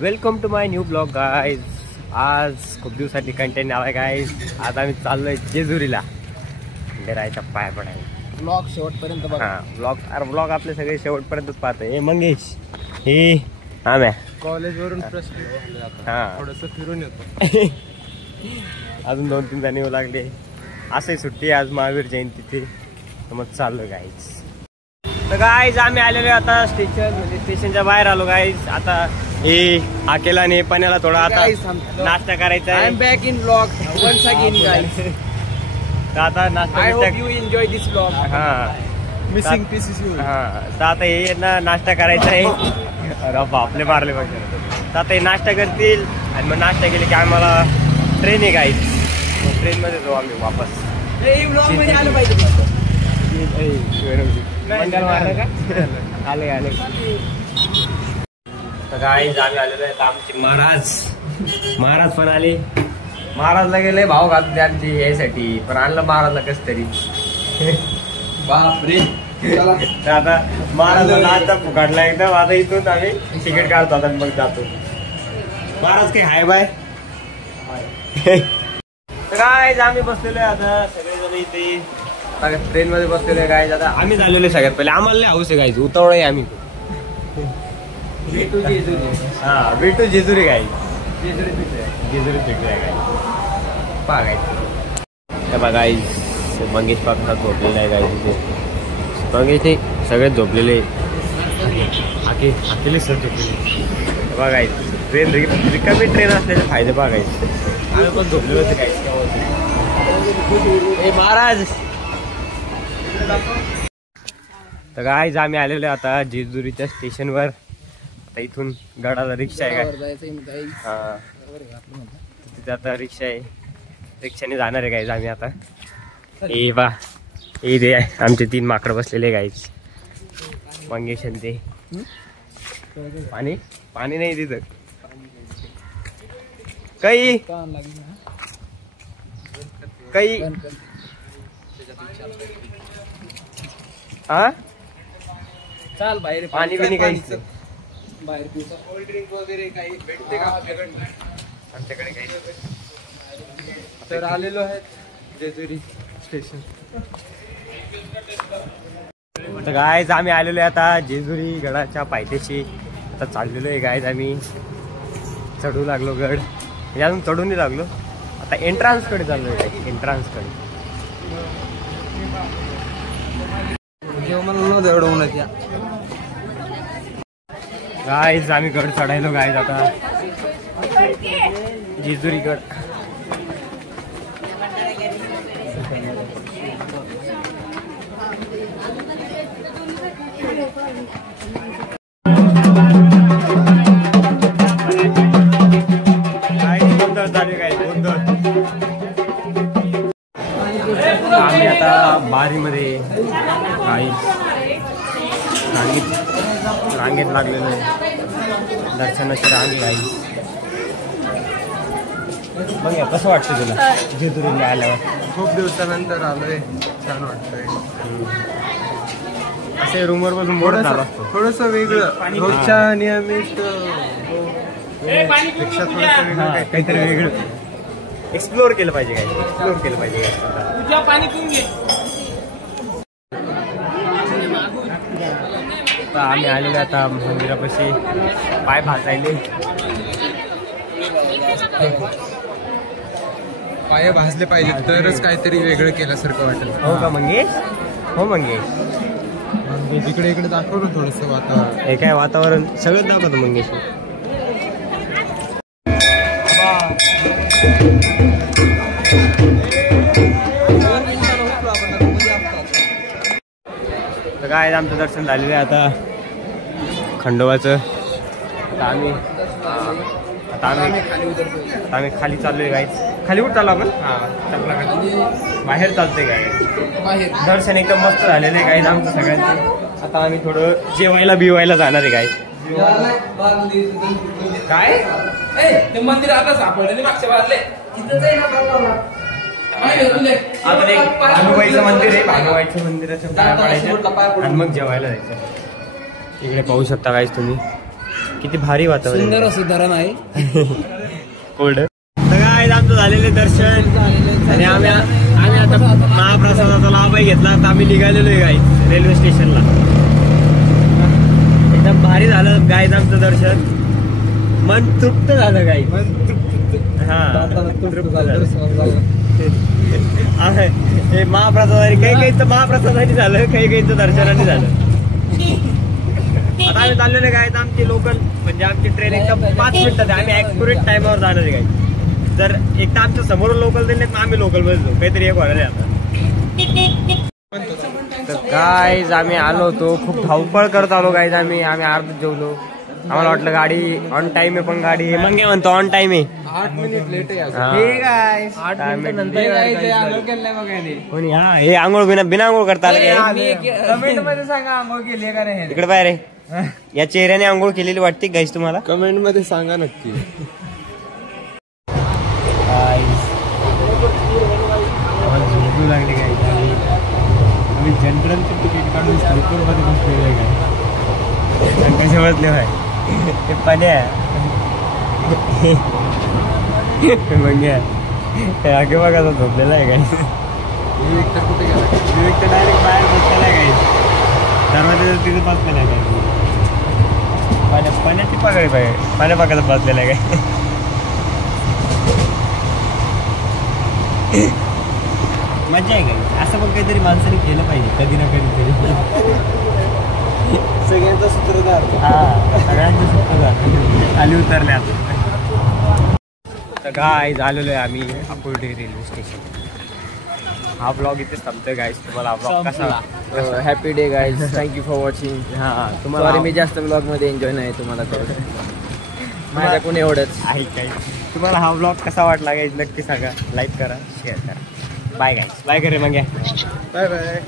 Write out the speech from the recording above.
Welcome to my new vlog guys. आज खूप दिवसांनी कंटेंट आलाय गाइज. आज आम्ही चाललोय जेजुरीला राहायच्या पाया पडायला. ब्लॉग शेवटपर्यंत बघा. ब्लॉग आपले सगळे शेवटपर्यंतच पाहतोय. हे मंगेश, हे आम्या कॉलेजवरून प्रश्न थोडंसं फिरून येतो. अजून 2-3 जण येऊ लागले. असंही सुट्टी आज महावीर जयंतीची, तर मग चाललो गाईज. तर गाईज आम्ही आलेलो आता स्टेशन, म्हणजे स्टेशनच्या बाहेर आलो गाईज. आता हे अकेलाने पाण्याला थोडा आता नाश्ता करायचा आहे. Back in vlog once again guys. तर आता नाश्ता, I hope you enjoy this vlog. Missing pieces. तर आता हे ना नाश्ता करायचा आहे. अरे बापले मारले पाहिजे. तर आता हे नाश्ता करतील आणि मग नाश्ता केले की आम्हाला ट्रेन आहे गाईज. मग ट्रेनमध्ये जाऊ आम्ही वापस. आलं पाहिजे. आले आले. तर गाईज आम्ही आलेलो आहे. आमचे महाराज पण आले. महाराजला गेले भाव घालून त्यांची यासाठी, पण आणलं महाराजला कस तरी. बापरे. तर आता महाराजला आता फुकाडला एकदम. आता इथून आम्ही तिकीट काढतो आता मग जातो. महाराज काही हाय बाय. तर गाईज आम्ही बसलेलो आहे आता सगळेजण इथे ट्रेन मध्ये बसलेलो आहे गाईज. आता आम्ही झालेलो सगळ्यात पहिले. आम्हाला लय हाऊस आहे गाईज. उतावळ आहे आम्ही. भेटू जेजुरी. भेटू जेजुरी गाईज. जेजुरी भेटूया गाईज. पहा गाईज. हे बघा गाईज, मंगेश पापा झोपलेला आहे गाईज. तिथे मंगेश ते सगळे झोपलेले. अकेले सर झोपलेले. बघा गाईज, ट्रेन रिकामी ट्रेन असल्याचे फायदे बघा गाईज. आम्ही पण झोपलेलो होते गाईज. ए महाराज. तर गाईज आम्ही आलेलो आता जेजुरीच्या स्टेशनवर. आता इथून गडाला रिक्षा आहे काय. तिथे आता रिक्षा आहे. रिक्षाने जाणार आहे गाईज आम्ही आता. ए बा ए दे आमचे 3 माकडं बसलेले गाईज. मंगेश ते पाणी नाही तिथं काही चाल बाहेर पाणी बिनी काहीच बाहेर कोल्ड ड्रिंक वगैरे काही भेटते का आमच्याकडे काही. तर आलेलो आहे जेजुरी स्टेशन. तर गाईज आम्ही आलेलो आहे आता जेजुरी गडाच्या पायथ्याशी. आता चाललेलो आहे गाईज. आम्ही चढू लागलो गड, म्हणजे अजून चढून नाही लागलो. आता एंट्रान्सकडे चाललो आहे. एंट्रान्सकडे मला एवढं उन्हाच्या गाईज आम्ही गड चढायलो गाईज. आता जेजुरी गड. आम्ही आता बारीमध्ये रांगेत लागलेलो आहे. दर्शनाची रांग आहे. बघ कसं वाटतं तुला जेजुरीला आल्यावर? खूप दिवसानंतर आलोय. छान वाटतंय. असे रूमवर बसून बोलत आलो. थोडस वेगळं. रोजच्या नियमित पेक्षा थोडस वेगळं काहीतरी वेगळं एक्सप्लोर केलं पाहिजे. काय एक्सप्लोर केलं पाहिजे. आम्ही आलेलो आता मंदिरापाशी. पाय भाजायले. पाय भाजले पाहिजे तरच काहीतरी वेगळं केल्यासारखं वाटेल. हो का मंगेश? हो मंगेश. इकडे दाखव ना थोडस वातावरण. हे काय वातावरण सगळं दाखवतो मंगेश. तर काय आमचं दर्शन झालेलं आहे आता खंडोबाचं. आता आम्ही खाली चाललोय गाईज. खाली कुठं चाललो आपण? बाहेर चालतोय काय. दर्शन एकदम मस्त झालेलं आहे गाईज आमचं सगळ्यांचं. आता आम्ही थोडं जेवायला बिवायला जाणार आहे गाईज. काय ते मंदिर आता सापडले मागच्या बाजूला. अजून एक भानुबाईचं मंदिर आहे. भानुबाईच्या मंदिराच्या पाया पडायचं आणि मग जेवायला जायचं. इकडे पाहू शकता गाईज तुम्ही. किती भारी वातावरण, सुंदर असं धरण आहे. कोल्ड. तर काय आमचं झालेले दर्शन आणि आम्ही आता महाप्रसादाचा लाभ घेतला. तर आम्ही निघालेलो आहे गाईज रेल्वे स्टेशनला. एकदम भारी झालं गाईज आमचं दर्शन. मन तृप्त झालं गाईज. हा हे महाप्रसादाने काही महाप्रसादाने झालं, काही दर्शनाने झालं. आता आम्ही चाललेलो काय, आमची लोकल म्हणजे आमची ट्रेन एकदम 5 मिनिटात आहे. आम्ही ऍक्युरेट टाइमवर जाणार आहे गाईज. जर एक तर आमच्या समोर लोकल दिले तर आम्ही लोकल बसलो, काहीतरी एक होणार आहे आता. तर गाईज आम्ही आलो होतो, खूप धावपळ करत आलो गाईज. आम्ही अर्ध जेवलो. आम्हाला वाटलं गाडी ऑन टाइम आहे, पण गाडी मग म्हणतो ऑन टाइम आहे. 8 मिनिट लेट आहे. कोणी हा हे आंघोळ बिना आंघोळ करता आलं. कमेंट मध्ये सांगा आंघोळ केली का नाही. इकडे बाहेर आहे. या चेहऱ्याने आंघोळ केलेली वाटते गाईज तुम्हाला? कमेंट मध्ये सांगा नक्की. झोपू लागले गाईज. आम्ही जनरलचं तिकीट काढून स्लीपर मध्ये बसलेलं काय. कसे बसले भाई ते पाण्या मग आगे बघा झोपलेला आहे काय. विवेक तर कुठे गेला. विवेक तर डायरेक्ट बाहेर बसलेला आहे काय. दरवाजा तिथे बसलेला आहे काय. पाण्याची पगारी पाहिजे, पाण्या पाकाचा बसलेला आहे काय. मजा आहे काय. असं पण काहीतरी माणसाने केलं पाहिजे कधी ना कधीतरी. सगळ्यांचा सूत्रधार. हा सगळ्यांचं सूत्रधार. खाली उतरले आता. तर गाईज आलेलो आहे आम्ही आकुर्डी रेल्वे स्टेशन. हा ब्लॉग इथेच थांबतोय गाईज. तुम्हाला हा ब्लॉग कसा. Happy day guys. Thank you for watching. हा तुम्हाला मी जास्त ब्लॉग मध्ये एन्जॉय नाही. तुम्हाला माझ्याकडून एवढंच आहे काय. तुम्हाला हा ब्लॉग कसा वाटला गाईज नक्की सांगा. लाईक करा, शेअर करा. Bye guys. बाय करे मग. Bye bye.